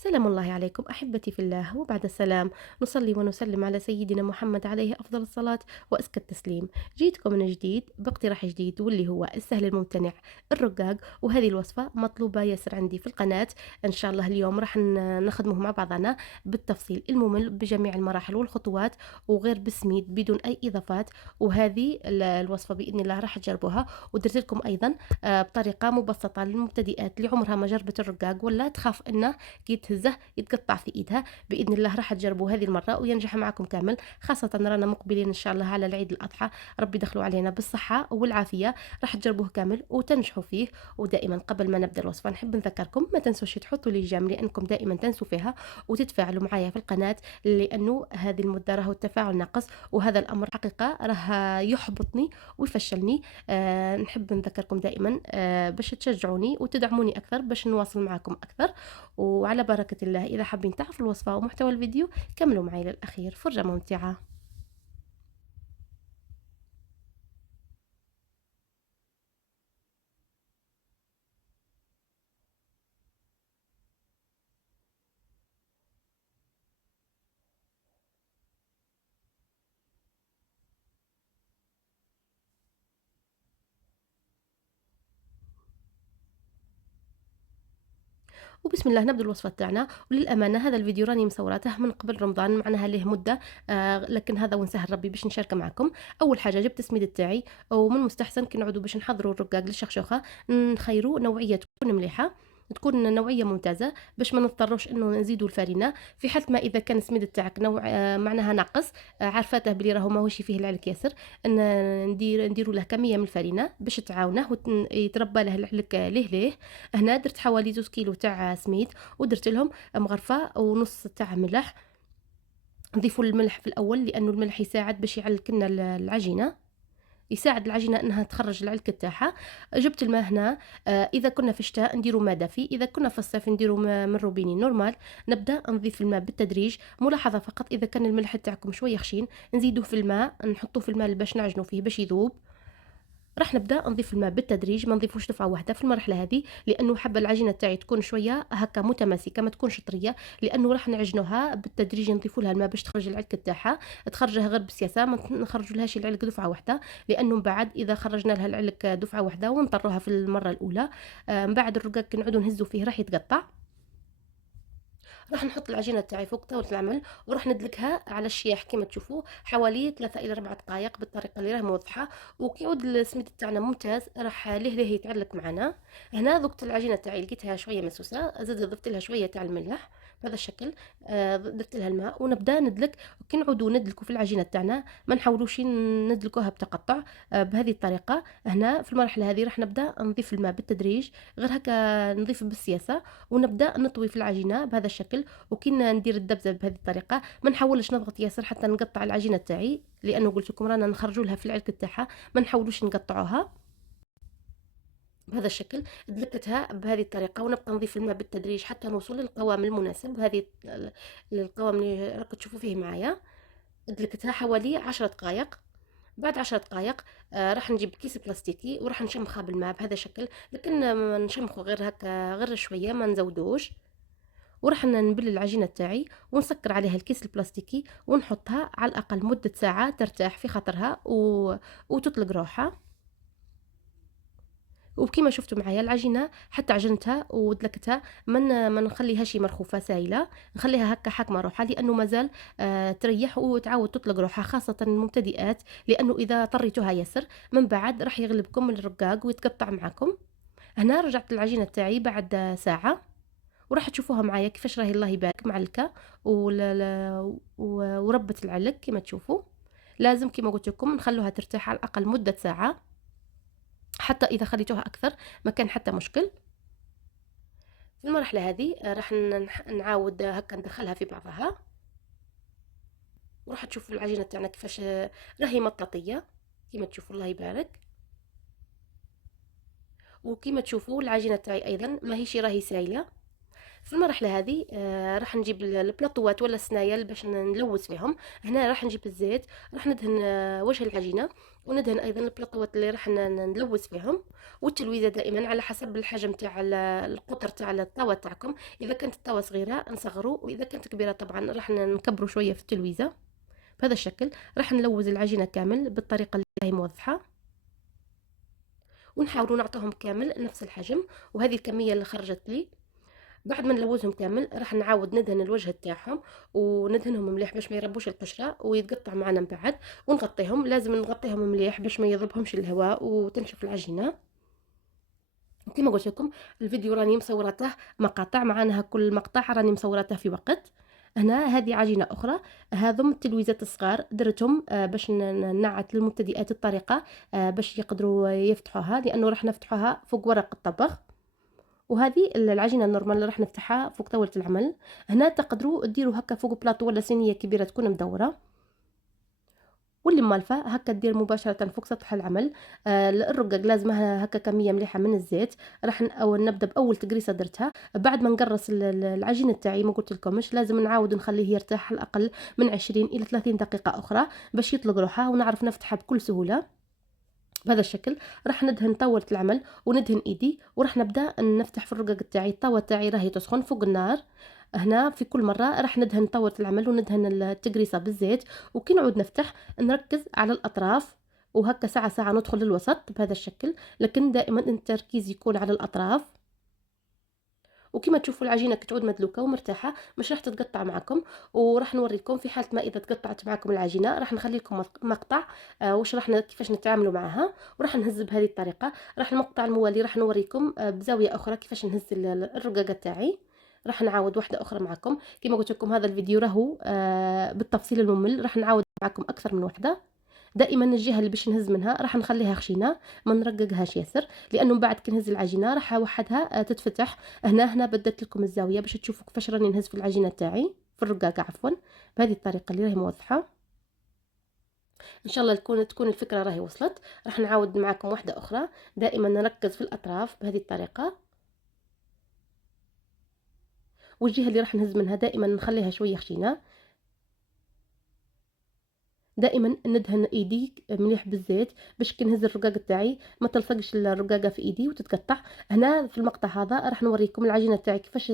سلام الله عليكم أحبتي في الله وبعد السلام. نصلي ونسلم على سيدنا محمد عليه أفضل الصلاة وأزكى التسليم. جيتكم من جديد باقتراح جديد واللي هو السهل الممتنع الرقاق، وهذه الوصفة مطلوبة ياسر عندي في القناة. إن شاء الله اليوم راح نخدمه مع بعضنا بالتفصيل الممل بجميع المراحل والخطوات، وغير بسميد بدون أي إضافات. وهذه الوصفة بإذن الله راح تجربوها، ودرت لكم أيضا بطريقة مبسطة للمبتدئات اللي عمرها ما جربت الرقاق ولا تخاف إنه كي تهزه يتقطع في ايدها. باذن الله راح تجربوا هذه المره وينجح معكم كامل، خاصه رانا مقبلين ان شاء الله على العيد الاضحى. ربي يدخلوا علينا بالصحه والعافيه. راح تجربوه كامل وتنجحوا فيه. ودائما قبل ما نبدا الوصفه نحب نذكركم ما تنسوش تحطوا لي جيم، لانكم دائما تنسوا فيها، وتتفاعلوا معايا في القناه، لانه هذه المده راهو التفاعل ناقص، وهذا الامر حقيقه راه يحبطني ويفشلني. نحب نذكركم دائما باش تشجعوني وتدعموني اكثر باش نواصل معاكم اكثر. وعلى بركة الله، إذا حابين تعرفوا الوصفة ومحتوى الفيديو كملوا معي للأخير، فرجة ممتعة. وبسم الله نبدأ الوصفة تاعنا. وللأمانة هذا الفيديو راني مصوراته من قبل رمضان، معناها له مدة، لكن هذا ونسهل ربي باش نشاركه معكم. أول حاجة جبت السميد تاعي، ومن المستحسن كي نعودوا باش نحضروا الرقاق للشخشوخة نخيروا نوعية تكون مليحة، تكون نوعيه ممتازه باش ما نضطروش انه نزيدوا الفرينه. في حاله ما اذا كان السميد تاعك نوع معناها ناقص، عارفاته بلي راهو ماهوش فيه العلك ياسر، ان نديروا له كميه من الفرينه باش تعاونه ويتربى له العلك ليه. هنا درت حوالي 2 كيلو تاع سميد، ودرت لهم مغرفه ونص تاع ملح. نضيفوا الملح في الاول لانه الملح يساعد باش يعلك لنا العجينه، يساعد العجينه انها تخرج العلك تاعها. جبت الماء هنا. اذا كنا في الشتاء نديروا ماء دافي، اذا كنا في الصيف نديروا ماء من روبيني نورمال. نبدا نضيف الماء بالتدريج. ملاحظه فقط، اذا كان الملح تاعكم شويه خشين نزيدوه في الماء، نحطوه في الماء باش نعجنوا فيه باش يذوب. راح نبدا نضيف الماء بالتدريج، ما نضيفوش دفعه واحده في المرحله هذه، لانه حابه العجينه تاعي تكون شويه هكا متماسكه ما تكونش طريه، لانه راح نعجنوها بالتدريج. نضيفوا لها الماء باش تخرج العلك تاعها، تخرجها غير بسياسه، ما نخرجوا لهاش العلك دفعه واحده، لانه من بعد اذا خرجنا لها العلك دفعه واحده ونطروها في المره الاولى، من بعد الرقاق كي نعودوا نهزوا فيه راح يتقطع. راح نحط العجينه تاعي فوق طاوله العمل، وراح ندلكها على الشياح كما تشوفوا حوالي 3 الى 4 دقائق بالطريقه اللي راه موضحه. وكي يعود السميد تاعنا ممتاز راح ليه يتعلق معنا. هنا ذقت العجينه تاعي لقيتها شويه مسوسه، زدت ضفت لها شويه تاع الملح بهذا الشكل. ضفت لها الماء ونبدا ندلك. وكي نعودوا ندلكوا في العجينه تاعنا ما نحاولوش ندلكوها بتقطع. بهذه الطريقه هنا في المرحله هذه راح نبدا نضيف الماء بالتدريج، غير هكا نضيف بالسياسه، ونبدا نطوي في العجينه بهذا الشكل. وكنا ندير الدبزه بهذه الطريقه، ما نحاولش نضغط ياسر حتى نقطع العجينه تاعي، لانه قلت لكم رانا نخرجوا لها في العلك تاعها، ما نحاولوش نقطعوها بهذا الشكل. دلكتها بهذه الطريقه، ونبقى نضيف الماء بالتدريج حتى نوصل للقوام المناسب، هذه القوام اللي راكم تشوفوا فيه معايا. دلكتها حوالي 10 دقائق. بعد 10 دقائق راح نجيب كيس بلاستيكي وراح نشمخها بالماء بهذا الشكل، لكن نشمخه غير هكا غير شويه ما نزودوش. وراح نبل العجينة تاعي ونسكر عليها الكيس البلاستيكي، ونحطها على الأقل مدة ساعة ترتاح في خاطرها وتطلق روحها. وكما شفتوا معايا العجينة حتى عجنتها ودلكتها، ما نخليهاش مرخوفة سايلة، نخليها هكا حاكمة روحها، لأنه مازال تريح وتعاود تطلق روحها، خاصة المبتدئات، لأنه إذا طريتوها ياسر من بعد راح يغلبكم الرقاق ويتقطع معكم. هنا رجعت العجينة تاعي بعد ساعة، وراح تشوفوها معايا كيفاش راهي الله يبارك معلكه وربت العلك كما تشوفوا. لازم كما قلت لكم نخلوها ترتاح على الاقل مده ساعه، حتى اذا خليتوها اكثر ما كان حتى مشكل. في المرحله هذه راح نعاود هكا ندخلها في بعضها، وراح تشوفوا العجينه تاعنا كيفاش راهي مطاطيه كما تشوفوا الله يبارك. وكما تشوفوا العجينه تاعي ايضا ماهيش راهي سايله، في المرحلة هذه راح نجيب البلاطوات ولا الصنايل باش نلوث فيهم. هنا راح نجيب الزيت، راح ندهن وجه العجينة، وندهن أيضا البلاطوات اللي راح نلوث فيهم. والتلويزة دائما على حسب الحجم تاع القطر تاع الطاوة تاعكم. إذا كانت الطاوة صغيرة نصغروا، وإذا كانت كبيرة طبعا راح نكبروا شوية في التلويزة. بهذا الشكل راح نلوز العجينة كامل بالطريقة اللي هي موضحة، ونحاولوا نعطيهم كامل نفس الحجم. وهذه الكمية اللي خرجت لي. بعد ما نلوزهم كامل راح نعاود ندهن الوجه تاعهم، وندهنهم مليح باش ما يربوش القشره ويتقطع معنا من بعد. ونغطيهم، لازم نغطيهم مليح باش ما يضربهمش الهواء وتنشف العجينه. وكما قلت لكم الفيديو راني مصورته مقاطع، معناها كل مقطع راني مصورته في وقت. هنا هذه عجينه اخرى، هذم التلويزات الصغار درتهم باش نعت للمبتدئات الطريقه باش يقدروا يفتحوها، لانه راح نفتحوها فوق ورق الطبخ. وهذه العجينه النورمال اللي راح نفتحها فوق طاوله العمل. هنا تقدروا ديروا هكا فوق بلاطو ولا صينيه كبيره تكون مدوره، واللي مالفه هكا دير مباشره فوق سطح العمل. الرقاق لازمها هكا كميه مليحه من الزيت. راح أو نبدا باول تقريصه درتها. بعد ما نقرص العجينه تاعي ما قلت لكمش لازم نعاود نخليه يرتاح على الاقل من 20 الى 30 دقيقه اخرى باش يطلق روحه ونعرف نفتحها بكل سهوله. بهذا الشكل راح ندهن طاولة العمل وندهن ايدي، وراح نبدا نفتح في الرقاق تاعي. الطاوه تاعي راهي تسخن فوق النار. هنا في كل مره راح ندهن طاوله العمل وندهن التقريصه بالزيت، وكي نعود نفتح نركز على الاطراف، وهكا ساعه ساعه ندخل للوسط بهذا الشكل، لكن دائما التركيز يكون على الاطراف. وكما تشوفوا العجينه كتعود مدلوكه ومرتاحه، مش راح تتقطع معكم. وراح نوريكم في حاله ما اذا تقطعت معكم العجينه راح نخلي لكم مقطع واش كيفاش نتعاملوا معها. وراح نهز بهذه الطريقه. راح المقطع الموالي راح نوريكم بزاويه اخرى كيفاش نهز الرقاقه تاعي. راح نعاود واحده اخرى معكم. كما قلت لكم هذا الفيديو راهو بالتفصيل الممل، راح نعاود معكم اكثر من وحده. دائما الجهه اللي باش نهز منها راح نخليها خشينه، ما نرققهاش ياسر، لانه من بعد كي نهز العجينه راح وحدها تتفتح. هنا بدلت لكم الزاويه باش تشوفوا كيفاش راني نهز في العجينه تاعي، في الرقاقه عفوا، بهذه الطريقه اللي راهي موضحه. ان شاء الله تكون الفكره راهي وصلت. راح نعاود معكم واحده اخرى. دائما نركز في الاطراف بهذه الطريقه، والجهه اللي راح نهز منها دائما نخليها شويه خشينه. دائما ندهن ايدي مليح بالزيت باش كي نهز الرقاق تاعي ما تلصقش الرقاقه في ايدي وتتقطع. هنا في المقطع هذا راح نوريكم العجينه تاعي كيفاش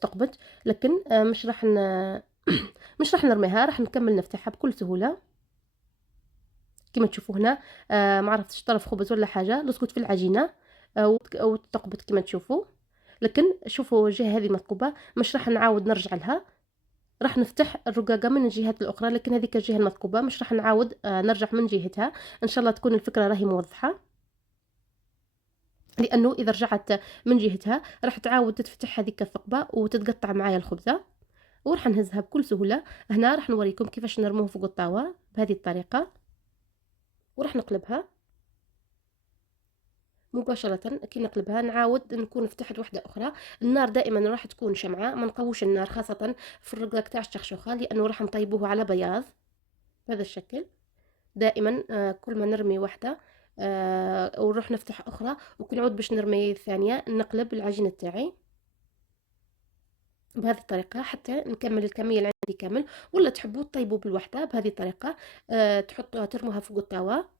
تقبت، لكن مش راح مش راح نرميها، راح نكمل نفتحها بكل سهوله. كما تشوفوا هنا ما عرفتش طرف خبز ولا حاجه، لصقت في العجينه وتقبت كما تشوفوا. لكن شوفوا الجهه هذه المثقوبه، مش راح نعاود نرجع لها، راح نفتح الرقاقة من الجهات الأخرى، لكن هذيك الجهة المثقوبة مش راح نعاود نرجع من جهتها. إن شاء الله تكون الفكرة راهي موضحة، لأنه إذا رجعت من جهتها راح تعاود تتفتح هذيك الثقبة وتتقطع معايا الخبزة. وراح نهزها بكل سهولة. هنا راح نوريكم كيفاش نرموه فوق الطاوة بهذه الطريقة، وراح نقلبها مباشرة. كي نقلبها نعاود نكون فتحت واحدة أخرى. النار دائما راح تكون شمعة، ما نقوش النار خاصة في الرقاق تاع الشخشوخة، لأنه راح نطيبوه على بياض بهذا الشكل. دائما كل ما نرمي واحدة ونروح نفتح أخرى، وكي نعود باش نرمي الثانية نقلب العجينة تاعي بهذه الطريقة حتى نكمل الكمية اللي عندي كامل. ولا تحبوا تطيبوا بالوحدة بهذه الطريقة، تحطوها ترموها فوق التاوة،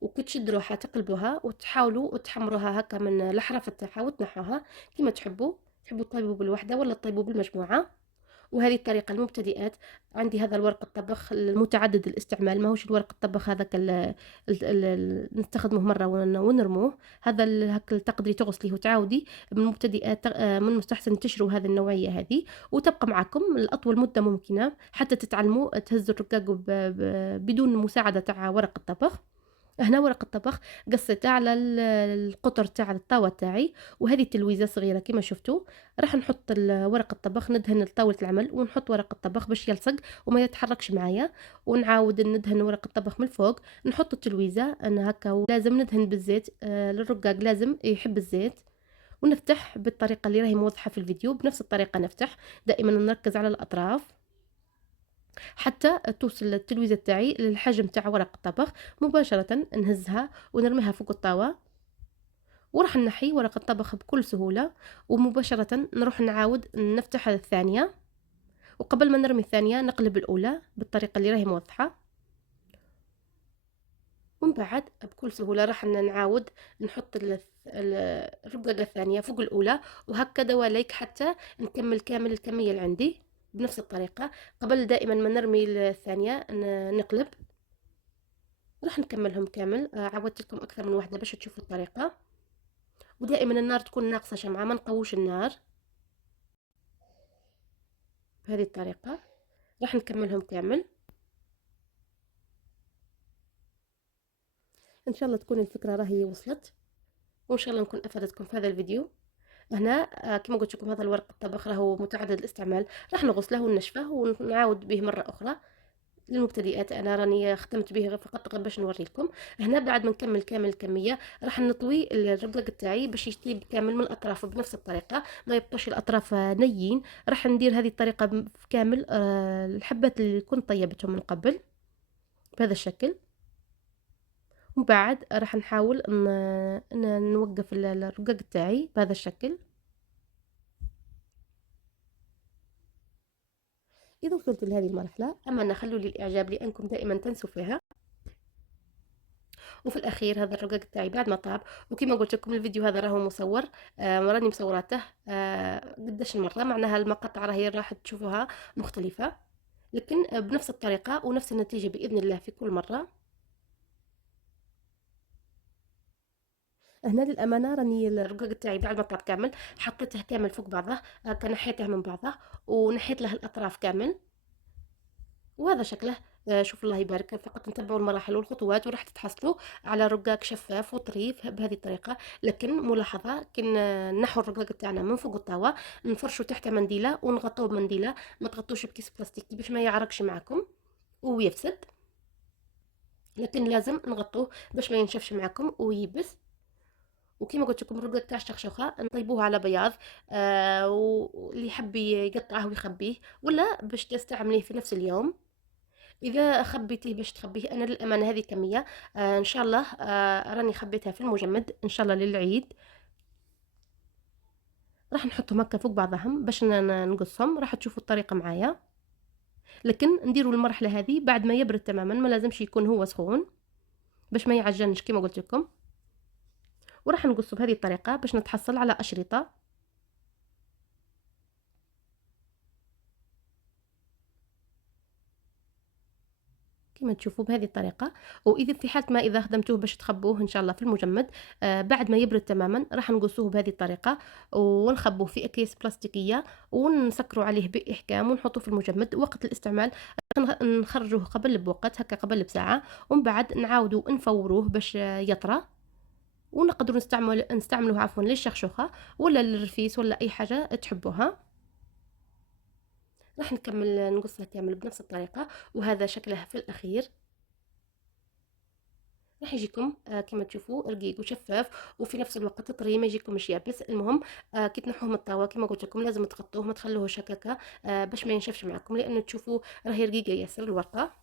وكي تشد روحها تقلبوها وتحاولوا تحمروها هكا من الحرف تاعها وتنحوها كما تحبوا تطيبوا بالوحدة ولا تطيبوا بالمجموعة. وهذه الطريقة المبتدئات. عندي هذا الورق الطبخ المتعدد الاستعمال، ماهوش الورق الطبخ هذاك نستخدمه مرة ونرموه. هذا هاك تقدري تغسليه وتعاودي. من المبتدئات من المستحسن تشروا هذه النوعية هذه، وتبقى معكم لأطول مدة ممكنة حتى تتعلموا تهزوا الرقاق بدون مساعدة تاع ورق الطبخ. هنا ورق الطبخ قصيته على القطر تاع الطاوة تاعي، وهذه تلويزة صغيرة كما شفتوا. راح نحط ورق الطبخ، ندهن طاولة العمل ونحط ورق الطبخ باش يلصق وما يتحركش معايا. ونعاود ندهن ورق الطبخ من الفوق، نحط التلويزة انا هكا، ولازم ندهن بالزيت. للرقاق لازم يحب الزيت. ونفتح بالطريقة اللي راهي موضحة في الفيديو، بنفس الطريقة نفتح. دائما نركز على الأطراف حتى توصل التلويزة تاعي للحجم تاع ورق الطبخ. مباشرة نهزها ونرميها فوق الطاوة، وراح نحي ورق الطبخ بكل سهولة، ومباشرة نروح نعاود نفتح الثانية، وقبل ما نرمي الثانية نقلب الأولى بالطريقة اللي راهي موضحة. ومن بعد بكل سهولة راح نعاود نحط الرقاقة الثانية فوق الأولى، وهكذا دواليك حتى نكمل كامل الكمية اللي عندي بنفس الطريقة. قبل دائما ما نرمي الثانية نقلب. راح نكملهم كامل. عودت لكم أكثر من واحدة باش تشوفوا الطريقة، ودائما النار تكون ناقصة شمعة، ما نقوش النار. بهذه الطريقة راح نكملهم كامل. ان شاء الله تكون الفكرة راهي وصلت، وان شاء الله نكون افادتكم في هذا الفيديو. هنا كما قلت لكم هذا الورق الطبخ راهو متعدد الاستعمال، راح نغسله وننشفه ونعاود به مرة اخرى. للمبتدئات انا راني ختمت به فقط باش نوري لكم. هنا بعد ما نكمل كامل الكميه راح نطوي الرقاق تاعي باش يطيب كامل من الاطراف بنفس الطريقه، ما يبقوش الاطراف نيين. راح ندير هذه الطريقه في كامل الحبات اللي كنت طيبتهم من قبل بهذا الشكل. ومن بعد راح نحاول نوقف الرقاق تاعي بهذا الشكل. اذا وصلت لهذه المرحله اما خلوا لي الاعجاب لانكم دائما تنسوا فيها. وفي الاخير هذا الرقاق تاعي بعد ما طاب، وكما قلت لكم الفيديو هذا راهو مصور، راني مصوراته قداش المره، معناها المقاطع راهي راح تشوفوها مختلفه، لكن بنفس الطريقه ونفس النتيجه باذن الله في كل مره. هنا للامانه راني الرقاق تاعي بعد ما طاب كامل حطيته كامل فوق بعضه، نحيته من بعضه ونحيت له الاطراف كامل، وهذا شكله. شوف الله يبارك، فقط نتبعوا المراحل والخطوات وراح تتحصلوا على رقاق شفاف وطريف بهذه الطريقه. لكن ملاحظه كن نحو الرقاق تاعنا من فوق الطاوه نفرشوا تحت منديله ونغطوه بمنديله، ما تغطوش بكيس بلاستيكي باش ما يعرقش معكم ويفسد، لكن لازم نغطوه باش ما ينشفش معكم ويبس. وكما قلت لكم الرقاق تاع الشخشوخه نطيبوه على بياض، واللي يحب يقطعه ويخبيه ولا باش تستعمليه في نفس اليوم. اذا خبيتيه باش تخبيه، انا للامانه هذه كميه ان شاء الله راني خبيتها في المجمد ان شاء الله للعيد. راح نحطهم هكا فوق بعضهم باش نقصهم، راح تشوفوا الطريقه معايا. لكن نديروا المرحله هذه بعد ما يبرد تماما، ما لازمش يكون هو سخون باش ما يعجنش كما قلت لكم. وراح نقصه بهذه الطريقه باش نتحصل على اشرطه. كما تشوفوا بهذه الطريقه. واذا في حاله ما اذا خدمتوه باش تخبوه ان شاء الله في المجمد، بعد ما يبرد تماما راح نقصوه بهذه الطريقه ونخبوه في اكياس بلاستيكيه ونسكروا عليه باحكام ونحطوه في المجمد. وقت الاستعمال نخرجوه قبل بوقت هكا قبل بساعه، ومن بعد نعاودوا نفوروه باش يطرى، ونقدروا نستعملوه عفوا للشخشوخه ولا للرفيس ولا اي حاجه تحبوها. راح نكمل نقصها كامل بنفس الطريقه، وهذا شكله في الاخير. راح يجيكم كما تشوفوا رقيق وشفاف وفي نفس الوقت طري، ما يجيكمش يابس. المهم كي تنحوه من الطاوه كما قلت لكم لازم تغطوه ما تخلوهوش هكاكا باش ما ينشفش معكم، لان تشوفوا راهي رقيقه ياسر الورقه.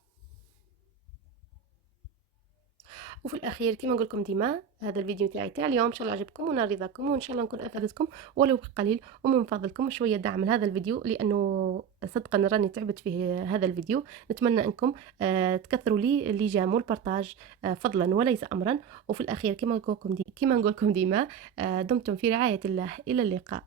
وفي الاخير كما نقول لكم ديما هذا الفيديو تاعي تاع اليوم ان شاء الله عجبكم ونال رضاكم، وان شاء الله نكون افادتكم ولو بقليل. ومن فضلكم شويه دعم لهذا الفيديو لانه صدقا راني تعبت فيه هذا الفيديو. نتمنى انكم تكثروا لي اللجام والبارطاج فضلا وليس امرا. وفي الاخير كما نقول لكم ديما دمتم في رعايه الله، الى اللقاء.